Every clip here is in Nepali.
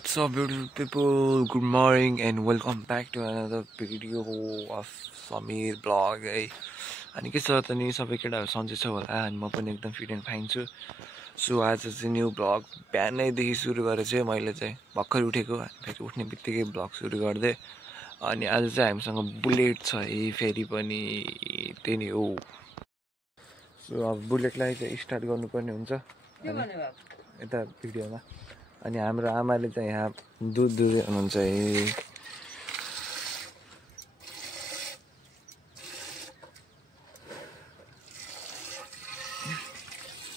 What's up beautiful people, good morning and welcome back to another video of Samir vlog है अनि के छ त नि सबै केटाहरु सन्चै छ होला अनि म पनि एकदम फिट एन्ड फाइन छु सो आज चाहिँ न्यू भ्लग बिहानैदेखि सुरु गरेर चाहिँ मैले चाहिँ भर्खर उठेको फेरि उठ्ने बित्तिकै भ्लग सुरु गर्दै अनि आज चाहिँ हामीसँग बुलेट छ है फेरि पनि त्यही नै हो सो अब बुलेटलाई चाहिँ स्टार्ट गर्नुपर्ने हुन्छ अनि यता भिडियोमा अनि हाम्रो आमाले चाहिँ यहाँ दुध दुहुँदै हुनुहुन्छ है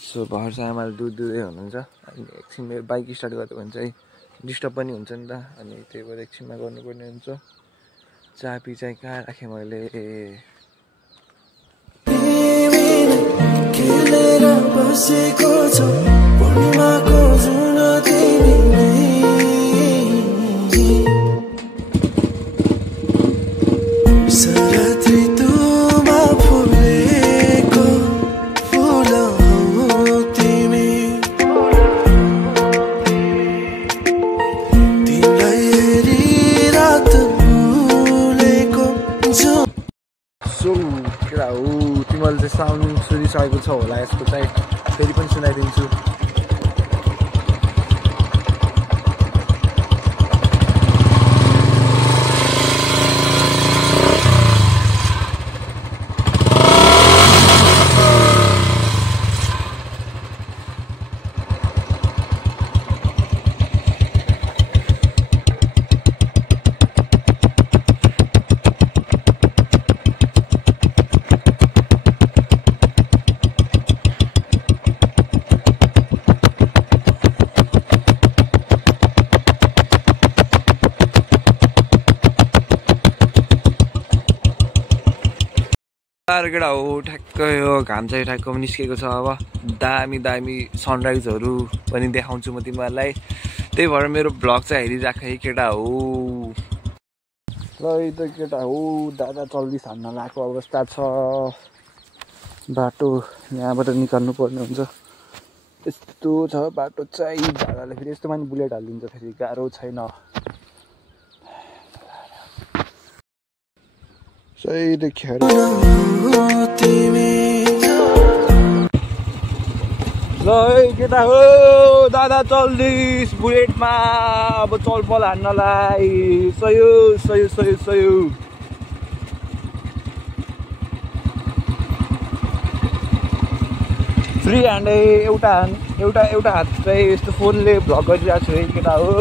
सो भर्खर चाहिँ आमाले दुध दुहुँदै हुनुहुन्छ अनि एकछिन मेरो बाइक स्टार्ट गर्यो भने चाहिँ डिस्टर्ब पनि हुन्छ नि त अनि त्यही भएर एकछिनमा गर्नुपर्ने हुन्छ चाबी चाहिँ कहाँ राखेँ मैले तिमीले चाहिँ साउन्ड सुनिसकेको छ होला यसको चाहिँ फेरि पनि सुनाइदिन्छु केटा हो ठ्याक्कै यो घाम चाहिँ ठ्याक्क निस्केको छ अब दामी दामी सनराइजहरू पनि देखाउँछु म तिमीहरूलाई त्यही भएर मेरो भ्लग चाहिँ हेरिराख है केटा हो ल त केटा हो दादा चल्दिस हान्न लागेको अवस्था छ बाटो यहाँबाट निकाल्नु पर्ने हुन्छ यस्तो छ बाटो चाहिँ दादाले फेरि यस्तो मानि बुलेट हालिदिन्छ फेरि गाह्रो छैन सही देखियो ल केटा हो दादा चल्दिस बुलेटमा अब चलपल हान्नलाई सयो सयो सयो सयो फ्री ह्यान्डै एउटा हात चाहिँ यस्तो फोनले भ्लग गरिरहेको छु है केटा हो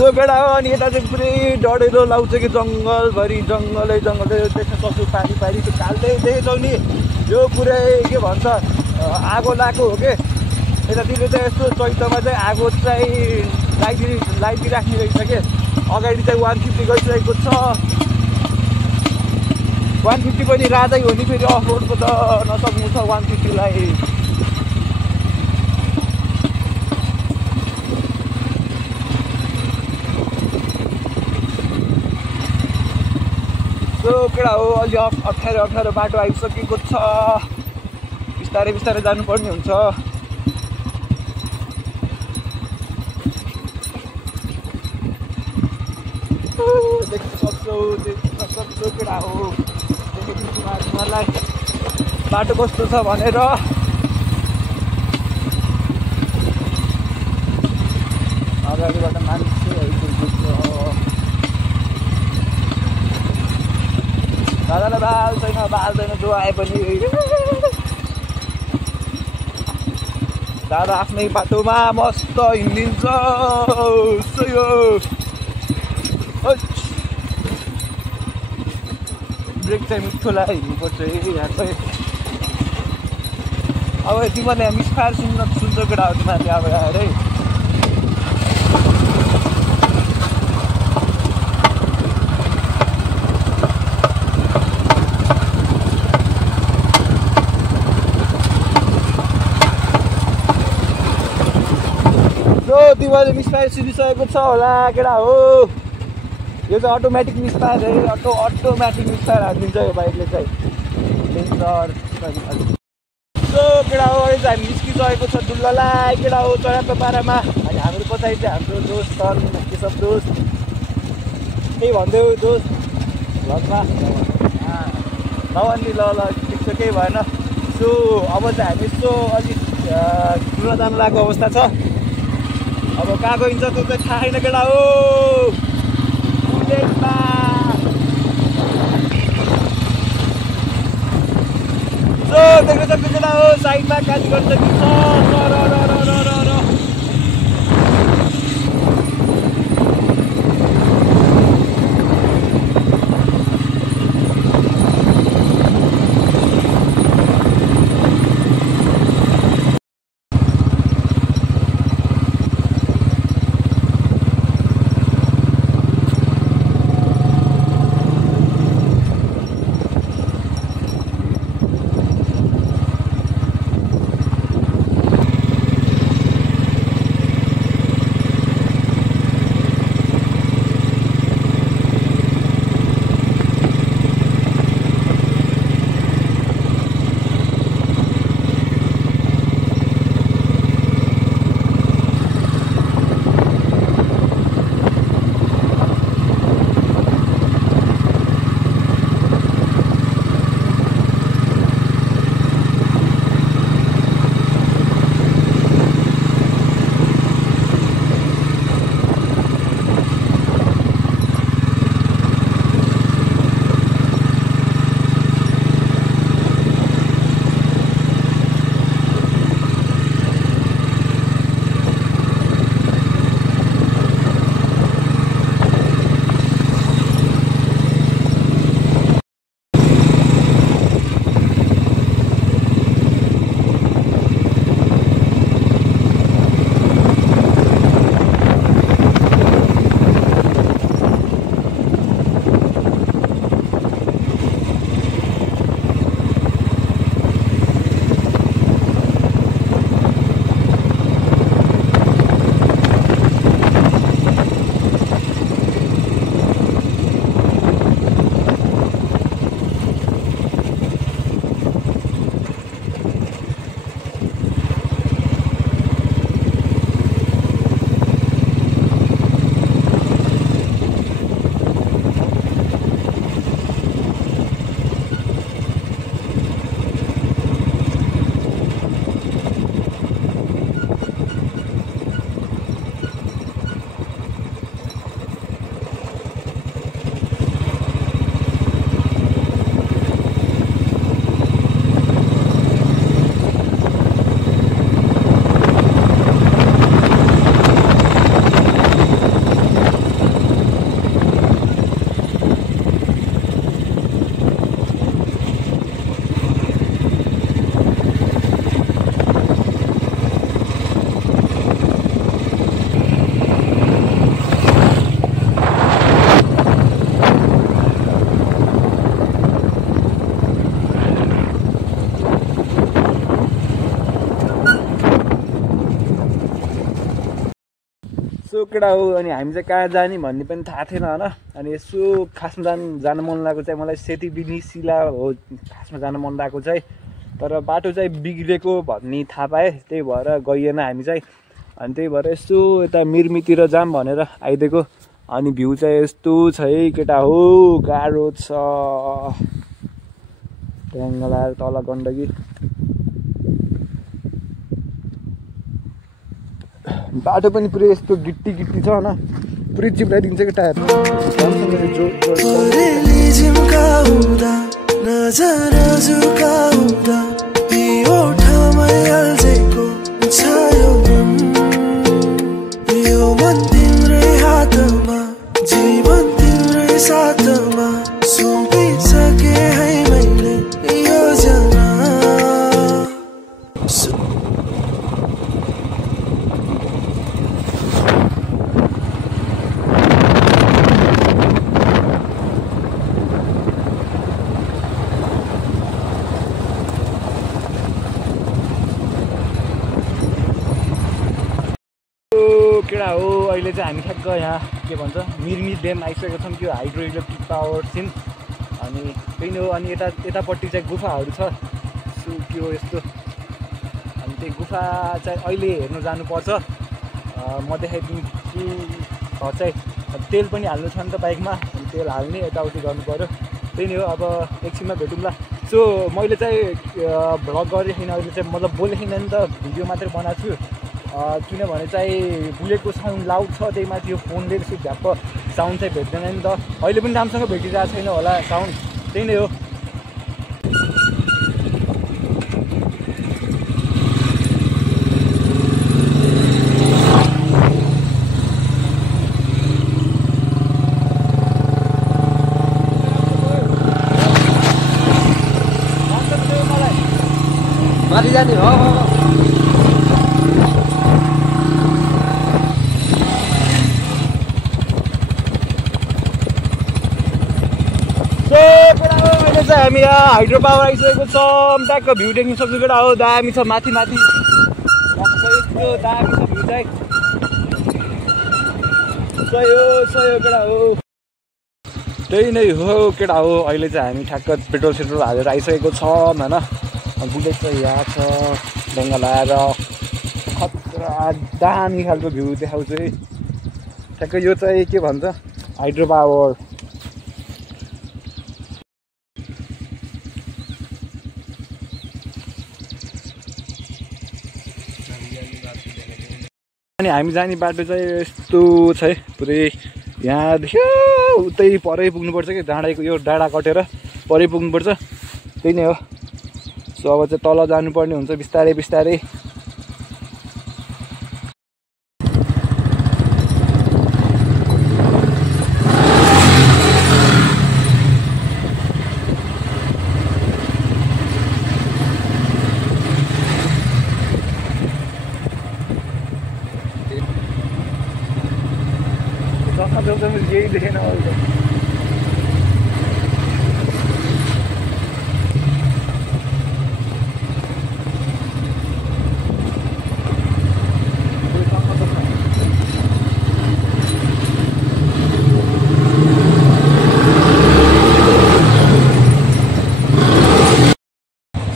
सो केटा हो अनि यता चाहिँ पुरै डढेलो लाउँछ कि जङ्गलभरि जङ्गलै देख्न सक्छु पानी त्यो काल्दै देखेछौ नि यो पुरै के भन्छ आगो लगाएको हो कि यतातिर चाहिँ यस्तो चैतमा चाहिँ आगो चाहिँ लाइदिराख्ने रहेछ कि अगाडि चाहिँ 150 गइसकेको छ 150 पनि राजै हो नि फेरि अफ रोडको त नसक्नु छ 150 लाई केटा हो अलि अप्ठ्यारो बाटो आइसकेको छ बिस्तारै जानुपर्ने हुन्छ देख्न सक्छौ केटा हो देखेको मलाई बाटो कस्तो छ भनेर अगाडिबाट मान्छे दादालाई बाल छैन जो आए पनि दादा आफ्नै बाटोमा मस्त हिँडिन्छ ब्रेक चाहिँ मिठो लगाएर हिँड्नुपर्छ है यहाँ चाहिँ अब तिमीहरूले मिसफायर सुन्छ केटाहरू तिमीहरूले अब आएर है तिमीहरूले मिसफायर सुनिसकेको छ होला केटा हो यो चाहिँ अटोमेटिक मिसफायर है अटोमेटिक मिसफायर हानिदिन्छ यो बाइकले चाहिँ डेन्जर सो केटा हो अहिले चाहिँ हामी निस्किसकेको छ डुल्ललाई केटा हो चढाएको पारामा अनि हाम्रो पछाडि चाहिँ हाम्रो दोस्त सर के सब दोस्त केही भन्दै दोस्त भ्लगमा नभन्ने ल ठिक छ केही भएन सो अब चाहिँ हामी यसो अलिक ठुलो जानु लागेको अवस्था छ अब कहाँ गइन्छ त्यो चाहिँ थाहा छैन केटा हो सो देख्न सक्नु केटा हो साइडमा काली गर्छ कि सो केटा हो अनि हामी चाहिँ कहाँ जाने भन्ने पनि थाहा थिएन होइन अनि यसो खासमा जान मन लागेको चाहिँ मलाई सेतीबिनी सिला हो खासमा जान मन लागेको चाहिँ तर बाटो चाहिँ बिग्रेको भन्ने थाहा पाएँ त्यही भएर गइएन हामी चाहिँ अनि त्यही भएर यसो यता मिरमीतिर जाम भनेर आइदिएको अनि भ्यू चाहिँ यस्तो छ है केटा हो गाह्रो छ ढ्याङ्गला तल गण्डकी बाटो पनि पुरै यस्तो गिट्टी गिट्टी छ होइन पुरै चिप्लाइदिन्छ कि टायर केटा हो अहिले चाहिँ हामी ठ्याक्क यहाँ के भन्छ मिरमी ड्याम आइसकेको छौँ। त्यो हाइड्रो इलेक्ट्रिक पावर सिन अनि त्यही नै हो। अनि यतापट्टि चाहिँ गुफाहरू छ के हो यस्तो। अनि त्यही गुफा चाहिँ अहिले हेर्नु जानुपर्छ। म देखाइदिन्छु। चाहिँ तेल पनि हाल्नु छ नि त बाइकमा, अनि तेल हाल्ने यताउति गर्नु पऱ्यो। त्यही नै हो। अब एकछिनमा भेटौँला। सो मैले चाहिँ भ्लग गरेको छैन अहिले चाहिँ, मतलब बोलेको छैन नि त, भिडियो मात्रै बनाएको छु। किनभने चाहिँ बुलेटको साउन्ड लाउड छ, त्यही माथि यो फोनले यसो झ्याप्प साउन्ड चाहिँ भेट्दैन नि त। अहिले पनि राम्रोसँग भेटिरहेको छैन होला साउन्ड। त्यही नै हो। माथि जाने हो अहिले चाहिँ हामी यहाँ हाइड्रो पावर आइसकेको छ। ट्याक्क भ्यू देख्नु सक्छु केटा हो। दामी छ माथि माथि यस्तो दामी छ भ्यू चाहिँ। सही हो केटा हो। त्यही नै हो केटा हो। अहिले चाहिँ हामी ठ्याक्क पेट्रोल सेट्रोल हालेर आइसकेको छौँ होइन। बुलेट चाहिँ यहाँ छ ढङ्गा लाएर खतरा दामी खालको भ्यू देखाउँछु है। ठ्याक्क यो चाहिँ के भन्छ हाइड्रो पावर। अनि हामी जाने बाटो चाहिँ यस्तो छ है। पुरै यहाँदेखि उतै परै पुग्नुपर्छ कि डाँडाको यो डाँडा कटेर परै पुग्नुपर्छ। त्यही नै हो। सो अब चाहिँ तल जानुपर्ने हुन्छ बिस्तारै बिस्तारै। यही देखेन अहिले।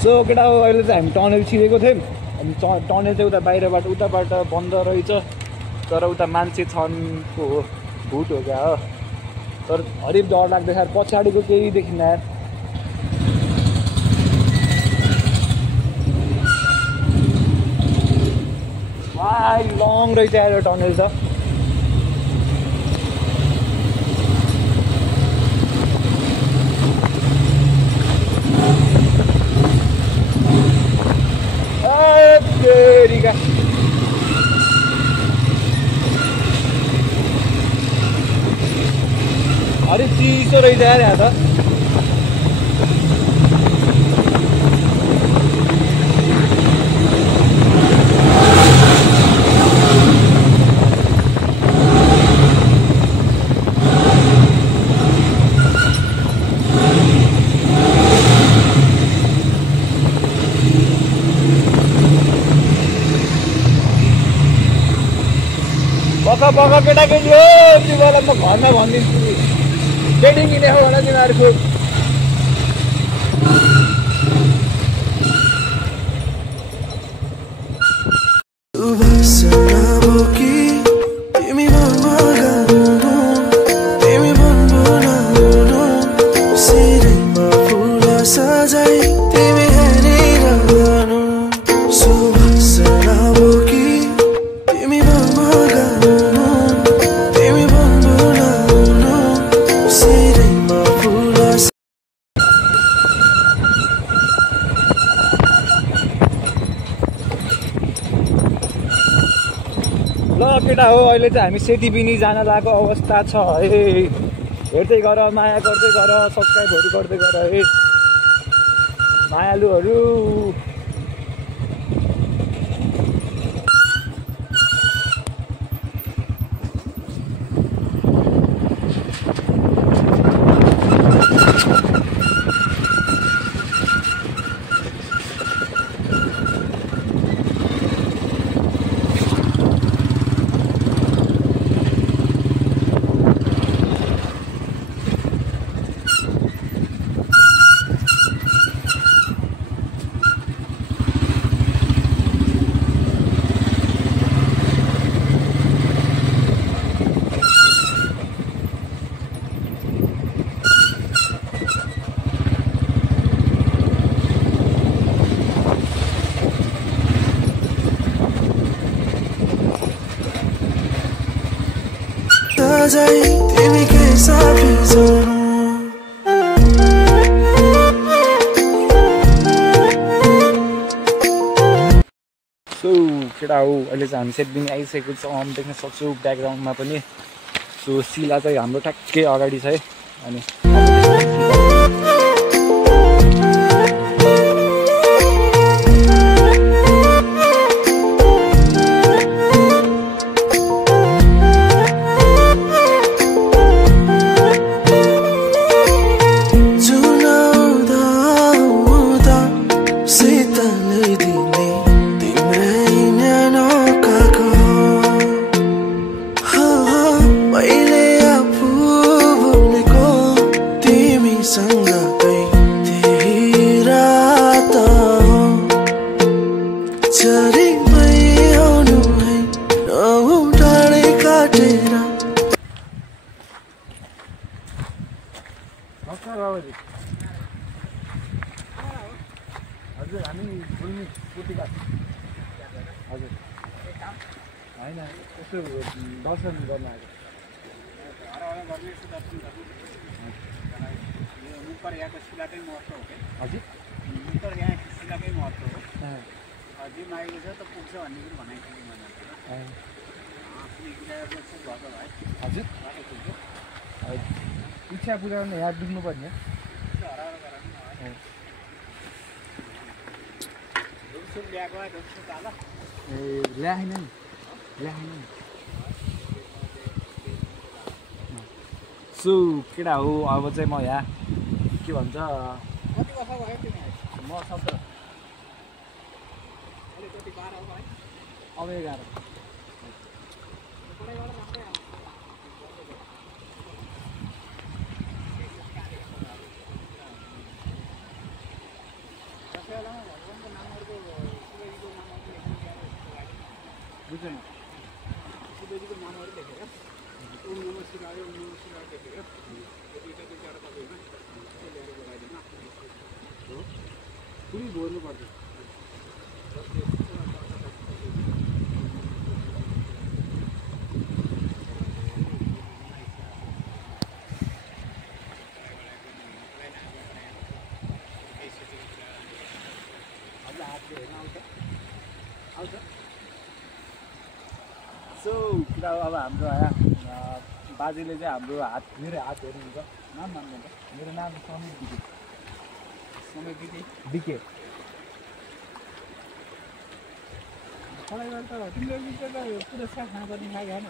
सो केटा हो अहिले चाहिँ हामी टनल छिरेको थियौँ। अनि टनल चाहिँ उता बाहिरबाट उताबाट बन्द रहेछ, तर उता मान्छे छन् को हो भूत हो क्या हो। तर हरिफ डर लाग्दैछ यार, पछाडिको केही देखिन्न यार। लङ रहेछ यार यो टनल त। अरे चिसो रहेछ यार यहाँ त। बका केटाकेटी हो तिमीलाई म घरमा भनिदिन्छु नि, केटी किने हो होला तिमीहरूको। केटा हो अहिले चाहिँ हामी सेतीबिनी जान लागेको अवस्था छ है। हेर्दै गर, माया गर्दै गर, सब्सक्राइबहरू गर्दै गर है मायालुहरू। जाई तिमी के साथी जानु सो केटा हो अहिले चाहिँ हामी सेटबिङ आइसकेको छौँ देख्न सक्छौँ ब्याकग्राउन्डमा पनि सो शिला चाहिँ हाम्रो ठ्याक्कै अगाडि छ है अनि हजुर हामी गुल्मी कुटीका हजुर होइन यसो दर्शन गर्न आएको शिलाकै महत्त्व हो कि हजुर यहाँ शिलाकै महत्त्व हो जे मागेको छ त पुग्छ भन्ने पनि भनाइसक्यो हजुर इच्छा पुऱ्याउन यहाँ डुब्नु पर्ने ल्याएन नि सो केटा हो अब चाहिँ म यहाँ के भन्छ म 17 अब 11 बुझ्दैन शिवजीको नामहरू लेखेर ओम नमः शिवाय लेखेर यो दुईटा तपाईँमा ल्याएर बोलाइदिनु हो पुरै बोल्नुपर्छ सो कुरा अब हाम्रो बाजेले चाहिँ हाम्रो हात मेरो हात हेर्नुहुन्छ नाम मान्नुहुन्छ मेरो नाम समीर बिके बिके पढाइबाट त तिमीले पुरस्कार नगर्ने खाएको होइन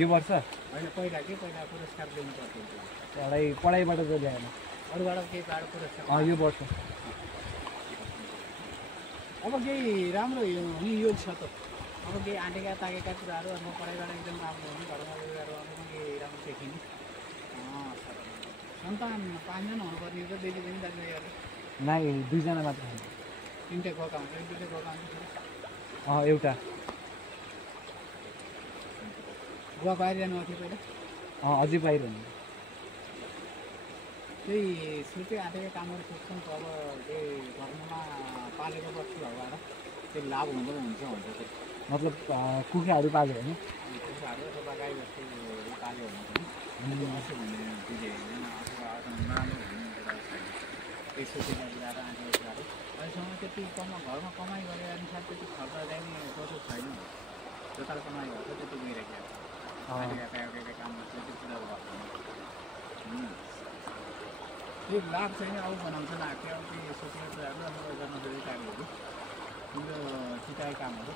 यो वर्ष होइन पहिला पुरस्कार ल्याउनु पर्थ्यो पढाइबाट त ल्याएन अरूबाट केही पाएर पुरस्कार यो वर्ष अब केही राम्रो हुने योग छ त अब केही आँटेका ताकेका कुराहरू अब पढाइबाट एकदम राम्रो हुने घरमा गएर अब केही राम्रो देखिने सन्तान 5 जना हुनुपर्ने त दिदी पनि दाजुभाइहरू नाइ 2 जना मात्र तिनवटा गएका हुन्छ दुईवटा गएका हुन्छ एउटा गुवा बाहिर जानुभएको थियो पहिला अझै बाहिर हुनु त्यही सुकै आँटेका कामहरू सोध्छौँ त अब त्यही घरमा पालेको बस्तुहरूबाट त्यो लाभ हुँदो हुन्छ मतलब कुखुराहरू पाल्यो भने कुखुराहरू अथवा गाई बस्तुहरू पाल्यो भने पनि असो भन्ने बुझेँ होइन अथवा नराम्रो हुने कुरा छैन त्यही सोचेर ल्याएर आँटेको कुराहरू अहिलेसम्म त्यति घरमा कमाइ गरे अनुसार त्यति खर्च ल्याउने सोचेको छैन जता कमाइ गर्छ त्यति गइरहेको आँटेका कामहरू त्यति पुरा भएको त्यो लाभ चाहिँ अब बनाउँछ लाग्थ्यो अब त्यो सोचेको कुराहरू अब गर्न जरुरी कार्यहरू तिम्रो चिताएको कामहरू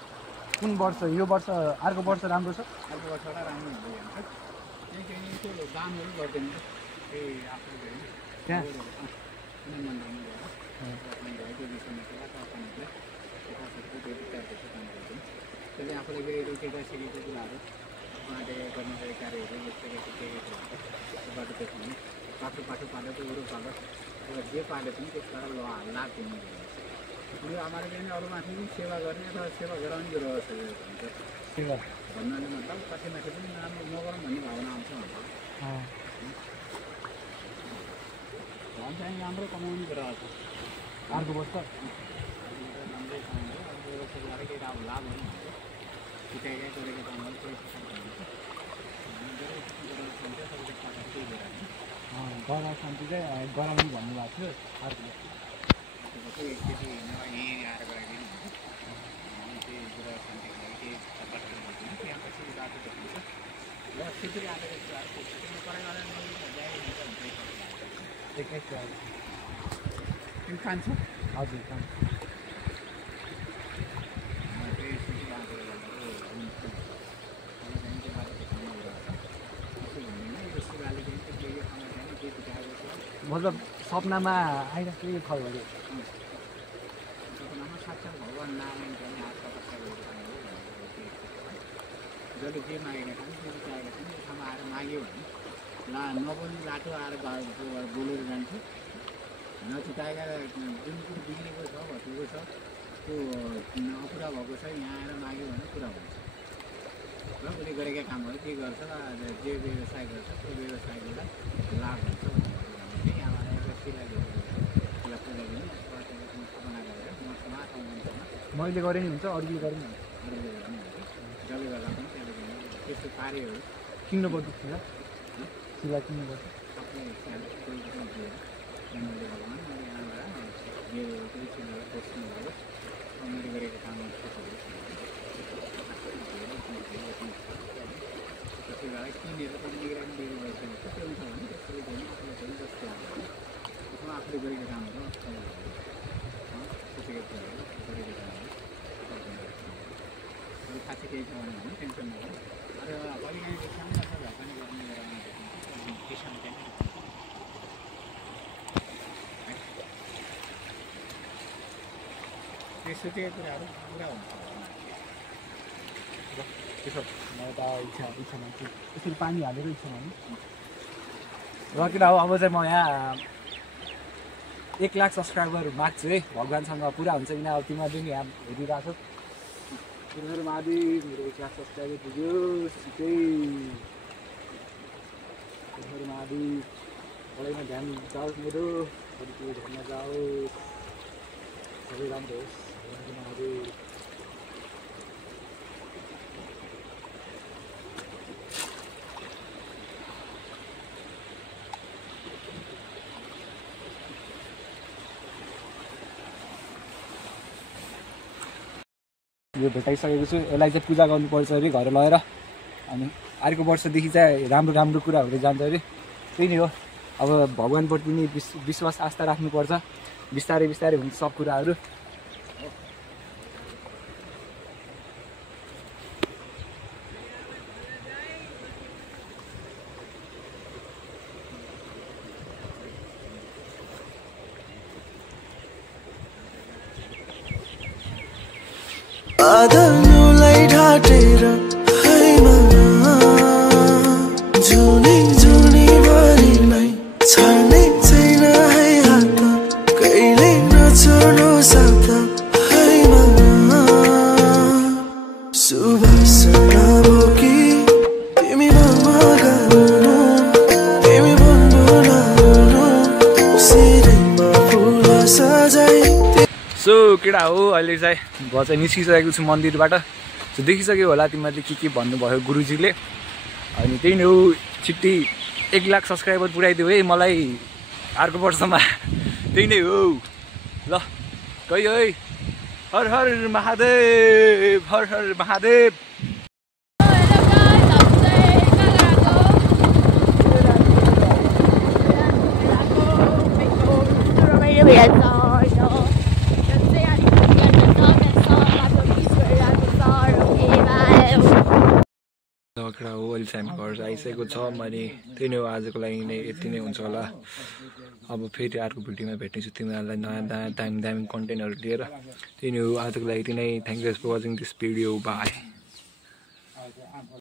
कुन वर्ष यो वर्ष अर्को वर्ष राम्रो छ अर्को वर्षबाट राम्रो हुँदै जान्छ त्यही त्यो दामहरू गर्दैन त्यही आफूले त्यहाँ त्यसले आफूले गएर रोकेका सिकेको कुराहरू बाटो गर्न गएको कार्यहरू बाटो देखाउने पाठो पाल्यो त उरो पाल्यो जे पाल्यो पनि त्यसबाट लाभ दिने यो हाम्रो पनि अरूमाथि पनि सेवा गर्ने अथवा सेवा गराउने कुरो हुन्छ सेवा भन्नाले मतलब कतिमाथि पनि राम्रो नगरौँ भन्ने भावना आउँछ भन्छ नि राम्रो कमाउने कुरा छ अर्को वर्ष राम्रै कमाउँछ अर्को वर्ष गएर केही अब लाभ हुने हुन्छ सिकाइकै गरेको कामहरू गरा शान्ति चाहिँ गराउनु भन्नुभएको थियो अर्को खान्छ हजुर खान्छ मतलब सपनामा आइराखेको खबरहरू सपनामा साक्षात भगवान् नारायण पनि जसले जे मागेका छन् जे चाहेका छन् यो ठाउँमा आएर माग्यो भने ला नबोल्ने बाटो आएर बोलेर जान्छ नचिताएका जुन कुरो बिग्रेको छ भत्केको छ त्यो अपुरा भएको छ यहाँ आएर माग्यो भने पुरा हुन्छ र उसले गरेका कामहरू के गर्छ जे व्यवसाय गर्छ त्यो व्यवसायलाई लाभ हुन्छ मैले गरेँ नि हुन्छ अरूले गरेँ नि जसले गर्दा पनि त्यस्तो कार्यहरू किन्नु पर्छ सिला किन्नु पर्छ भगवान् मैले यहाँबाट जे बस्नुभयो मैले गरेको कामहरू त्यसै बेला किनेर पनि निगरानी दिएको भइसकेको छ त्यो हुन्छ भने त्यसरी पनि आफूलाई पनि जस्तो लाग्छ त्यसमा आफूले गरेको कामहरू गरेको कामहरू खासै केही छ भने टेन्सन नगर्नु अरू कहिलेकाहीँ सानो सानो भए पनि गर्ने किसान चाहिँ त्यो सोचेको कुराहरू पुरा हुन्छ त्यसो मलाई त इच्छा मान्छे यसरी पानी हालेर इच्छा माने र केटा हो अब चाहिँ म यहाँ 1 लाख सब्सक्राइबर माग्छु है भगवान्सँग पुरा हुन्छ किन अब तिमीहरूले नि यहाँ हेरिरहेको छौ मेरो महादेव मेरो 1 लाख सब्सक्राइबर पुग्यो छिटै मेरो महादेव पढाइमा ध्यान जाओस् मेरो अरू घरमा जाओस् सबै राम्रो होस् महादेव यो भेटाइसकेको छु यसलाई चाहिँ पूजा गर्नुपर्छ अरे घर लगेर अनि अर्को वर्षदेखि चाहिँ राम्रो राम्रो कुरा हुँदै जान्छ अरे त्यही नै हो अब भगवान्प्रति नि विश्वास आस्था राख्नुपर्छ बिस्तारै बिस्तारै हुन्छ सब कुराहरू बादललाई ढाटेर जुनी जुनी भरिलाई छाड्ने छैन है हात कहिले नछोड्नु साथ सुवासना बोकी तिमी मगाउनु तिमी भन्नु लाउनु सिरैमा फुल सजाई सो केटा हो अहिले चाहिँ म चाहिँ निस्किसकेको छु मन्दिरबाट सो देखिसक्यो होला तिमीहरूले के भन्नुभयो गुरुजीले अनि त्यही नै हो छिट्टी 1 लाख सब्सक्राइबर पुऱ्याइदियो है मलाई अर्को वर्षमा त्यही नै हो ल गयो है हर हर महादेव हर हर महादेव केटा हो अहिले चाहिँ हामी घर आइसकेको छ मैले त्यही नै हो आजको लागि नै यति नै हुन्छ होला अब फेरि अर्को भिडियोमा भेट्नेछु तिमीहरूलाई नयाँ नयाँ दामी दामी कन्टेन्टहरू लिएर त्यही नै हो आजको लागि यति नै thank you for watching this video by